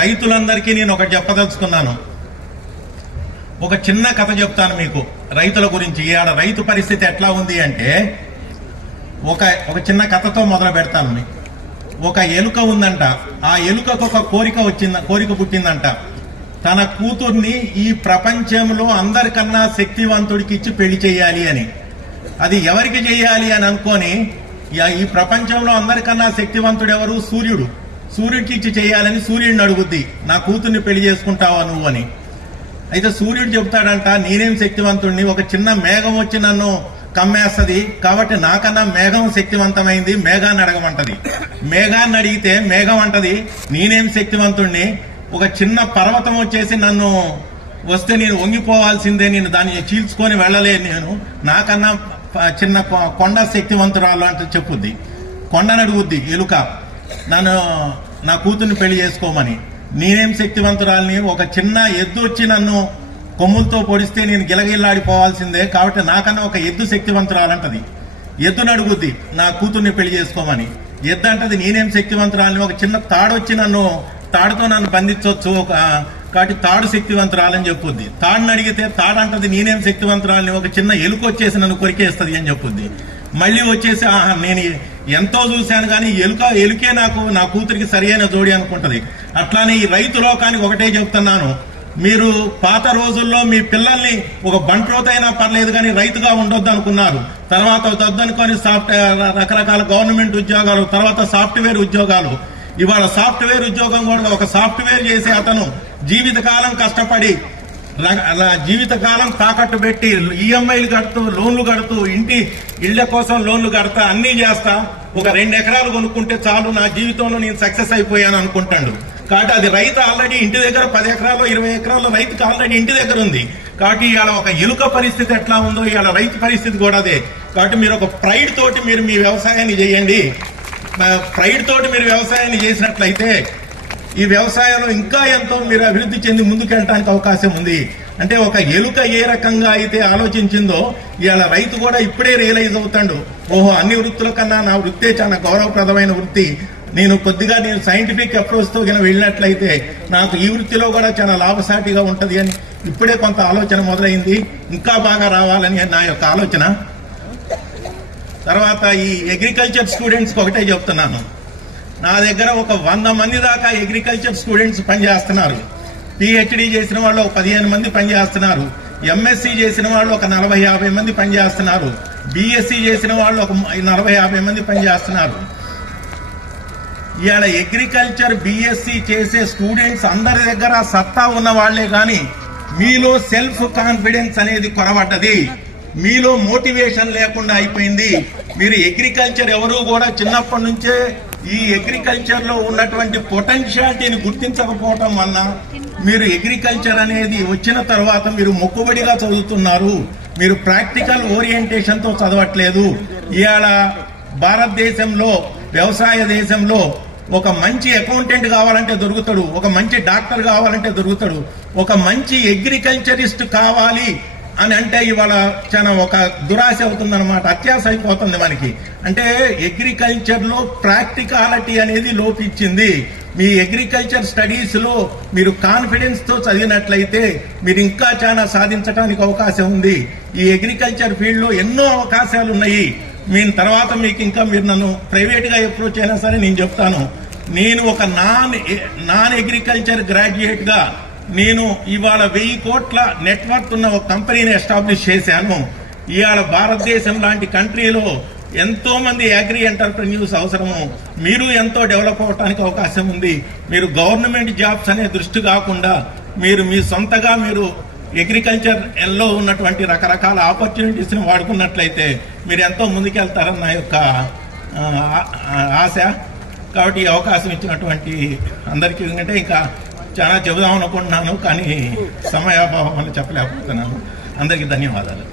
రైతులందరికీ నేను ఒకటి చెప్పదలుచుకున్నాను. ఒక చిన్న కథ చెప్తాను మీకు రైతుల గురించి. ఈడ రైతు పరిస్థితి ఎట్లా ఉంది అంటే, ఒక చిన్న కథతో మొదలు పెడతాను. ఒక ఎలుక ఉందంట. ఆ ఎలుకకు ఒక కోరిక పుట్టిందంట. తన కూతుర్ని ఈ ప్రపంచంలో అందరికన్నా శక్తివంతుడికి ఇచ్చి పెళ్లి చేయాలి అని. అది ఎవరికి చేయాలి అని అనుకొని, ఈ ప్రపంచంలో అందరికన్నా శక్తివంతుడు ఎవరు? సూర్యుడు. సూర్యుడికి ఇచ్చి చేయాలని సూర్యుడిని అడుగుద్ది, నా కూతుర్ని పెళ్లి చేసుకుంటావా నువ్వు అని. అయితే సూర్యుడు చెబుతాడంట, నేనేం శక్తివంతుడిని, ఒక చిన్న మేఘం వచ్చి నన్ను కమ్మేస్తుంది, కాబట్టి నాకన్నా మేఘం శక్తివంతమైంది, మేఘాన్ని అడగమంటది. మేఘాన్ని అడిగితే మేఘం అంటది, నేనేం శక్తివంతుడిని, ఒక చిన్న పర్వతం వచ్చేసి నన్ను వస్తే నేను వంగిపోవాల్సిందే, నేను దాన్ని చీల్చుకొని వెళ్ళలేను, నేను నాకన్నా చిన్న కొండ శక్తివంతురాలు అంటే చెప్పుద్ది. కొండను అడుగుద్ది ఎలుక, నా కూతుర్ని పెళ్లి చేసుకోమని. నేనేం శక్తివంతురాలని, ఒక చిన్న ఎద్దు వచ్చి నన్ను కొమ్ములతో పొడిస్తే నేను గిలగిల్లాడిపోవాల్సిందే, కాబట్టి నాకన్నా ఒక ఎద్దు శక్తివంతురాలంటది. ఎద్దును అడుగుద్ది, నా కూతుర్ని పెళ్లి చేసుకోమని. ఎద్దు అంటది, నేనేం శక్తివంతురాలని, ఒక చిన్న తాడొచ్చి తాడుతో నన్ను బంధించవచ్చు, కాబట్టి తాడు శక్తివంతురాలని చెప్పుద్ది. తాడుని అడిగితే తాడంటది, నేనేం శక్తివంతురాలని, ఒక చిన్న ఎలుక వచ్చేసి నన్ను కొరికేస్తుంది అని చెప్పుద్ది. మళ్ళీ వచ్చేసి, నేను ఎంతో చూశాను కానీ ఎలుకే నా కూతురికి సరియైన జోడి అనుకుంటది. అట్లానే ఈ రైతు లోకానికి ఒకటే చెప్తున్నాను, మీరు పాత రోజుల్లో మీ పిల్లల్ని ఒక బంట్రోతైనా పర్లేదు కానీ రైతుగా ఉండొద్దు అనుకున్నారు. తర్వాత వద్దనుకొని రకరకాల గవర్నమెంట్ ఉద్యోగాలు, తర్వాత సాఫ్ట్వేర్ ఉద్యోగాలు. ఇవాళ సాఫ్ట్వేర్ ఉద్యోగం కూడా, ఒక సాఫ్ట్వేర్ చేసే అతను జీవితకాలం కష్టపడి, జీవితకాలం తాకట్టు పెట్టి, ఈఎంఐలు కడుతూ, లోన్లు కడుతూ, ఇళ్ల కోసం లోన్లు కడతా, అన్నీ చేస్తా, ఒక 2 ఎకరాలు కొనుక్కుంటే చాలు, నా జీవితంలో నేను సక్సెస్ అయిపోయాను అనుకుంటాడు. కాబట్టి అది రైతు ఆల్రెడీ ఇంటి దగ్గర 10 ఎకరాలు 20 ఎకరాలు రైతుకి ఆల్రెడీ ఇంటి దగ్గర ఉంది. కాబట్టి ఇవాళ ఒక ఎలుక పరిస్థితి ఎట్లా ఉందో ఇవాళ రైతు పరిస్థితి కూడా అదే. కాబట్టి మీరు ఒక ప్రైడ్ తోటి మీరు మీ వ్యవసాయాన్ని చేయండి. ప్రైడ్ తోటి మీరు వ్యవసాయాన్ని చేసినట్లయితే ఈ వ్యవసాయంలో ఇంకా ఎంతో మీరు అభివృద్ధి చెంది ముందుకెళ్ళడానికి అవకాశం ఉంది. అంటే ఒక ఎలుక ఏ రకంగా అయితే ఆలోచించిందో ఇవాళ రైతు కూడా ఇప్పుడే రియలైజ్ అవుతాడు, ఓహో అన్ని వృత్తుల కన్నా నా వృత్తే చాలా గౌరవప్రదమైన వృత్తి, నేను సైంటిఫిక్ అప్రోచ్ తో వెళ్ళినట్లయితే నాకు ఈ వృత్తిలో కూడా చాలా లాభసాటిగా ఉంటది అని ఇప్పుడే కొంత ఆలోచన మొదలైంది. ఇంకా బాగా రావాలని నా యొక్క ఆలోచన. తర్వాత ఈ అగ్రికల్చర్ స్టూడెంట్స్కి ఒకటే చెప్తున్నాను, నా దగ్గర ఒక 100 మంది దాకా అగ్రికల్చర్ స్టూడెంట్స్ పనిచేస్తున్నారు. పిహెచ్డి చేసిన వాళ్ళు ఒక 15 మంది పనిచేస్తున్నారు. ఎంఎస్సీ చేసిన వాళ్ళు ఒక 40-50 మంది పనిచేస్తున్నారు. బిఎస్సీ చేసిన వాళ్ళు ఒక 40-50 మంది పనిచేస్తున్నారు. ఇవాళ అగ్రికల్చర్ బిఎస్సీ చేసే స్టూడెంట్స్ అందరి దగ్గర సత్తా ఉన్న వాళ్లే కానీ మీలో సెల్ఫ్ కాన్ఫిడెన్స్ అనేది కొరబడ్డది, మీలో మోటివేషన్ లేకుండా అయిపోయింది. మీరు అగ్రికల్చర్ ఎవరు కూడా చిన్నప్పటి నుంచే ఈ అగ్రికల్చర్ లో ఉన్నటువంటి పొటెన్షియాలిటీని గుర్తించకపోవటం వల్ల మీరు అగ్రికల్చర్ అనేది వచ్చిన తర్వాత మీరు మొక్కుబడిగా చదువుతున్నారు, మీరు ప్రాక్టికల్ ఓరియంటేషన్ తో చదవట్లేదు. ఇవాళ భారతదేశంలో, వ్యవసాయ దేశంలో ఒక మంచి అకౌంటెంట్ కావాలంటే దొరుకుతాడు, ఒక మంచి డాక్టర్ కావాలంటే దొరుకుతాడు, ఒక మంచి అగ్రికల్చరిస్ట్ కావాలి అని అంటే ఇవాళ చాలా ఒక దురాశ అవుతుందన్నమాట, అత్యాశ అయిపోతుంది మనకి. అంటే అగ్రికల్చర్ లో ప్రాక్టికాలిటీ అనేది లోపించింది. మీ అగ్రికల్చర్ స్టడీస్ లో మీరు కాన్ఫిడెన్స్ తో చదివినట్లయితే మీరు ఇంకా చాలా సాధించడానికి అవకాశం ఉంది. ఈ అగ్రికల్చర్ ఫీల్డ్ లో ఎన్నో అవకాశాలు ఉన్నాయి. తర్వాత మీకు ఇంకా మీరు నన్ను ప్రైవేట్ గా అప్రోచ్ అయినా సరే నేను చెప్తాను, నేను ఒక నాన్ అగ్రికల్చర్ గ్రాడ్యుయేట్ గా నేను ఇవాళ 1000 కోట్ల నెట్వర్క్ ఉన్న ఒక కంపెనీని ఎస్టాబ్లిష్ చేశాను. ఇవాళ భారతదేశం లాంటి కంట్రీలో ఎంతో మంది అగ్రి ఎంటర్ప్రెన్యూర్స్ అవసరము. మీరు ఎంతో డెవలప్ అవడానికి అవకాశం ఉంది. మీరు గవర్నమెంట్ జాబ్స్ అనే దృష్టి కాకుండా మీరు మీ సొంతగా మీరు అగ్రికల్చర్ లో ఉన్నటువంటి రకరకాల ఆపర్చునిటీస్ ని వాడుకున్నట్లయితే మీరు ఎంతో ముందుకెళ్తారని నా యొక్క ఆశ. కాబట్టి ఈ అవకాశం ఇచ్చినటువంటి అందరికీ ఏంటంటే ఇంకా చాలా చెబుదాం అనుకుంటున్నాను, కానీ సమయాభావం అని చెప్పలేకపోతున్నాను. అందరికీ ధన్యవాదాలు.